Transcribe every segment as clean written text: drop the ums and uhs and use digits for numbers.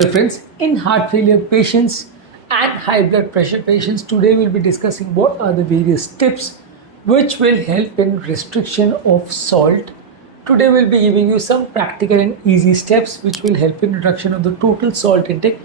Hello friends, in heart failure patients and high blood pressure patients, today we'll be discussing what are the various tips which will help in restriction of salt. Today we'll be giving you some practical and easy steps which will help in reduction of the total salt intake.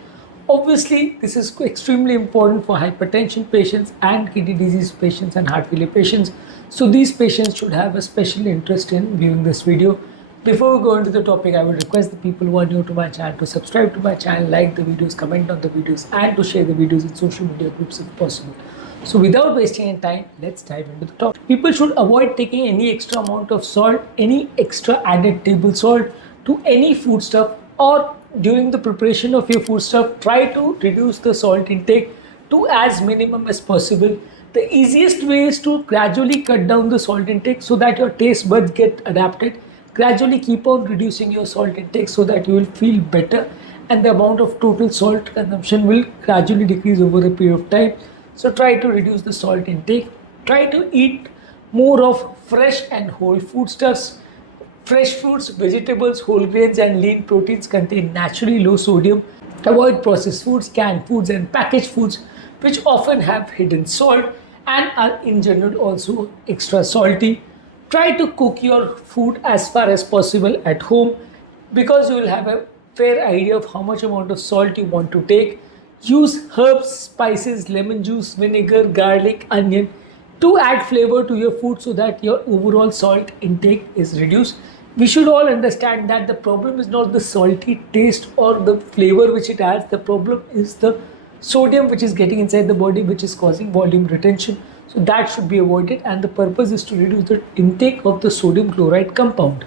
Obviously, this is extremely important for hypertension patients and kidney disease patients and heart failure patients. So these patients should have a special interest in viewing this video. Before we go into the topic, I would request the people who are new to my channel to subscribe to my channel, like the videos, comment on the videos, and to share the videos in social media groups if possible. So without wasting any time, let's dive into the topic. People should avoid taking any extra amount of salt, any extra added table salt to any foodstuff, or during the preparation of your foodstuff, try to reduce the salt intake to as minimum as possible. The easiest way is to gradually cut down the salt intake so that your taste buds get adapted. Gradually keep on reducing your salt intake so that you will feel better and the amount of total salt consumption will gradually decrease over a period of time. So try to reduce the salt intake. Try to eat more of fresh and whole foodstuffs. Fresh fruits, vegetables, whole grains and lean proteins contain naturally low sodium. Avoid processed foods, canned foods and packaged foods which often have hidden salt and are in general also extra salty. Try to cook your food as far as possible at home because you will have a fair idea of how much amount of salt you want to take. Use herbs, spices, lemon juice, vinegar, garlic, onion to add flavor to your food so that your overall salt intake is reduced. We should all understand that the problem is not the salty taste or the flavor which it adds. The problem is the sodium which is getting inside the body, which is causing volume retention. So that should be avoided, and the purpose is to reduce the intake of the sodium chloride compound.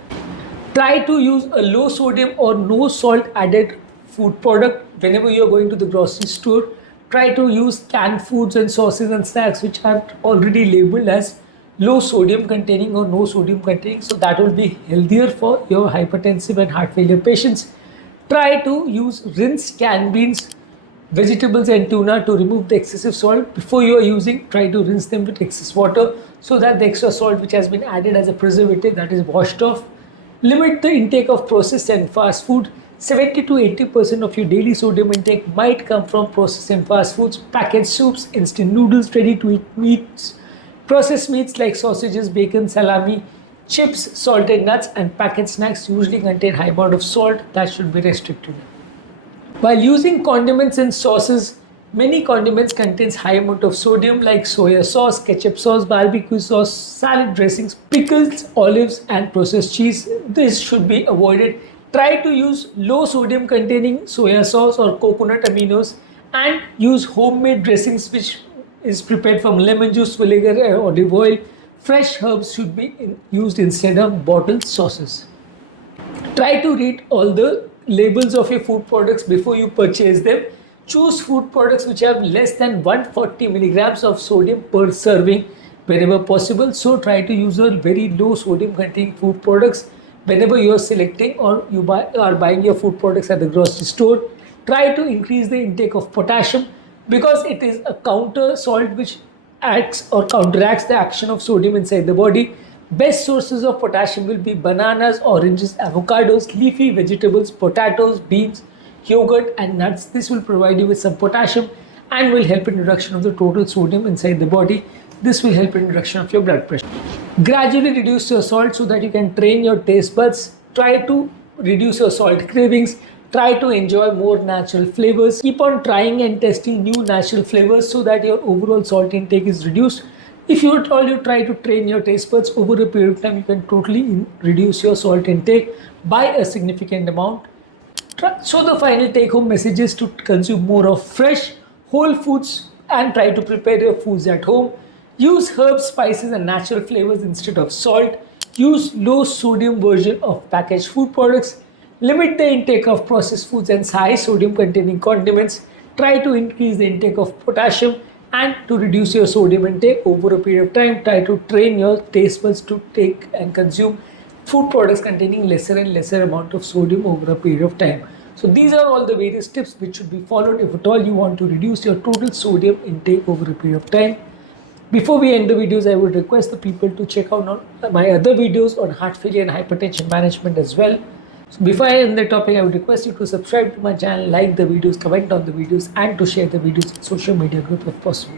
Try to use a low sodium or no salt added food product whenever you are going to the grocery store. Try to use canned foods and sauces and snacks which are already labeled as low sodium containing or no sodium containing, so that will be healthier for your hypertensive and heart failure patients. Try to use rinsed canned beans, vegetables and tuna to remove the excessive salt. Before you are using, try to rinse them with excess water so that the extra salt which has been added as a preservative, that is washed off. Limit the intake of processed and fast food. 70 to 80% of your daily sodium intake might come from processed and fast foods, packaged soups, instant noodles, ready to eat meats, processed meats like sausages, bacon, salami, chips, salted nuts and packaged snacks usually contain high amount of salt that should be restricted. While using condiments and sauces, many condiments contains high amount of sodium like soya sauce, ketchup sauce, barbecue sauce, salad dressings, pickles, olives and processed cheese. This should be avoided. Try to use low sodium containing soya sauce or coconut aminos and use homemade dressings which is prepared from lemon juice, vinegar and olive oil. Fresh herbs should be used instead of bottled sauces. Try to read all the labels of your food products before you purchase them. Choose food products which have less than 140 milligrams of sodium per serving wherever possible. So try to use a very low sodium containing food products whenever you are selecting or you are buying your food products at the grocery store. Try to increase the intake of potassium because it is a counter salt which acts or counteracts the action of sodium inside the body. Best sources of potassium will be bananas, oranges, avocados, leafy vegetables, potatoes, beans, yogurt and nuts. This will provide you with some potassium and will help in reduction of the total sodium inside the body. This will help in reduction of your blood pressure. Gradually reduce your salt so that you can train your taste buds. Try to reduce your salt cravings. Try to enjoy more natural flavors. Keep on trying and testing new natural flavors so that your overall salt intake is reduced. If you at all you try to train your taste buds over a period of time, you can totally reduce your salt intake by a significant amount. So the final take home message is to consume more of fresh, whole foods and try to prepare your foods at home. Use herbs, spices and natural flavors instead of salt. Use low sodium version of packaged food products. Limit the intake of processed foods and high sodium containing condiments. Try to increase the intake of potassium and to reduce your sodium intake over a period of time. Try to train your taste buds to take and consume food products containing lesser and lesser amount of sodium over a period of time. So these are all the various tips which should be followed if at all you want to reduce your total sodium intake over a period of time. Before we end the videos, I would request the people to check out my other videos on heart failure and hypertension management as well. So before I end the topic, I would request you to subscribe to my channel, like the videos, comment on the videos, and to share the videos in social media group if possible.